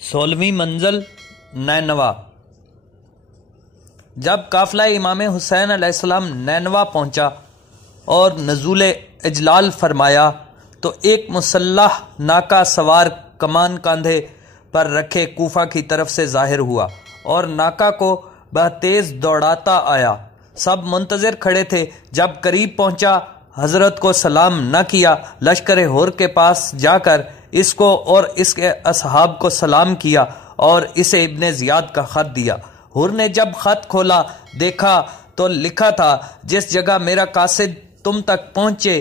16ویں منزل نینوا۔ جب قافلہ امام حسین علیہ السلام نینوا پہنچا اور نزول اجلال فرمایا تو ایک مسلح ناکا سوار کمان کاندھے پر رکھے کوفہ کی طرف سے ظاہر ہوا اور ناکا کو بہت تیز دوڑاتا آیا۔ سب منتظر کھڑے تھے۔ جب قریب پہنچا حضرت کو سلام نہ کیا، لشکر ہور کے پاس جا کر اس کو اور اس کے اصحاب کو سلام کیا اور اسے ابن زیاد کا خط دیا۔ ہور نے جب خط کھولا دیکھا تو لکھا تھا، جس جگہ میرا قاصد تم تک پہنچے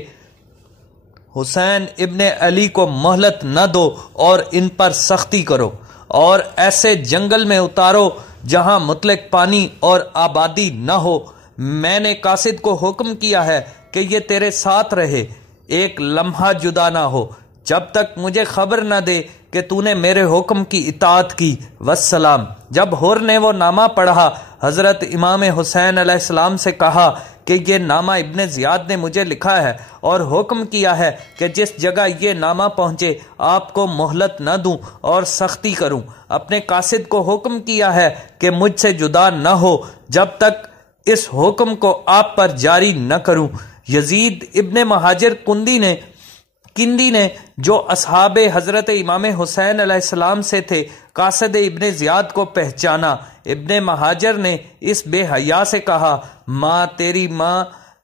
حسین ابن علی کو مہلت نہ دو اور ان پر سختی کرو اور ایسے جنگل میں اتارو جہاں مطلق پانی اور آبادی نہ ہو۔ میں نے قاصد کو حکم کیا ہے کہ یہ تیرے ساتھ رہے، ایک لمحہ جدا نہ ہو جب تک مجھے خبر نہ دے کہ تو نے میرے حکم کی اطاعت کی۔ والسلام۔ جب ہور نے وہ نامہ پڑھا، حضرت امام حسین علیہ السلام سے کہا کہ یہ نامہ ابن زیاد نے مجھے لکھا ہے اور حکم کیا ہے کہ جس جگہ یہ نامہ پہنچے آپ کو مہلت نہ دوں اور سختی کروں۔ اپنے قاصد کو حکم کیا ہے کہ مجھ سے جدا نہ ہو جب تک اس حکم کو آپ پر جاری نہ کروں۔ یزید ابن مہاجر کندی نے جو اصحاب حضرت امام حسین علیہ السلام سے تھے، قاصد ابن زیاد کو پہچانا۔ ابن مہاجر نے اس بے حیا سے کہا، ماں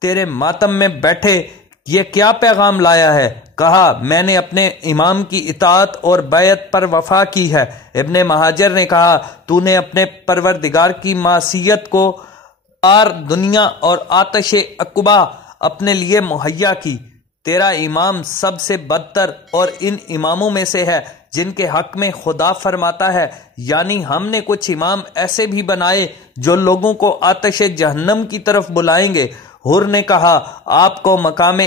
تیرے ماتم میں بیٹھے یہ کیا پیغام لایا ہے؟ کہا، میں نے اپنے امام کی اطاعت اور بیعت پر وفا کی ہے۔ ابن مہاجر نے کہا، تو نے اپنے پروردگار کی معصیت کو دنیا اور آتش عقبہ اپنے لیے مہیا کی۔ تیرا امام سب سے بدتر اور ان اماموں میں سے ہے جن کے حق میں خدا فرماتا ہے، یعنی ہم نے کچھ امام ایسے بھی بنائے جو لوگوں کو آتش جہنم کی طرف بلائیں گے۔ ہور نے کہا، آپ کو مقام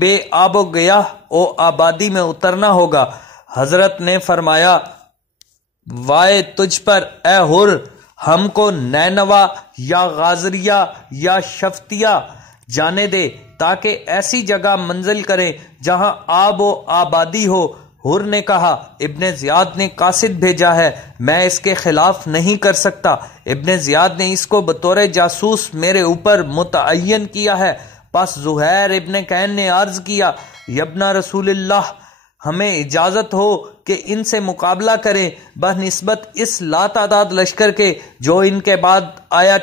بے آب و گیاہ و آبادی میں اترنا ہوگا۔ حضرت نے فرمایا، وائے تجھ پر اے ہور، ہم کو نینوا یا غازریہ یا شفتیہ جانے دے تاکہ ایسی جگہ منزل کریں جہاں آب و آبادی ہو۔ ہور نے کہا، ابن زیاد نے قاصد بھیجا ہے، میں اس کے خلاف نہیں کر سکتا۔ ابن زیاد نے اس کو بطور جاسوس میرے اوپر متعین کیا ہے۔ پس زہیر ابن کین نے عرض کیا، یبن رسول اللہ، ہمیں اجازت ہو کہ ان سے مقابلہ کریں بنسبت اس لاتعداد لشکر کے جو ان کے بعد آیا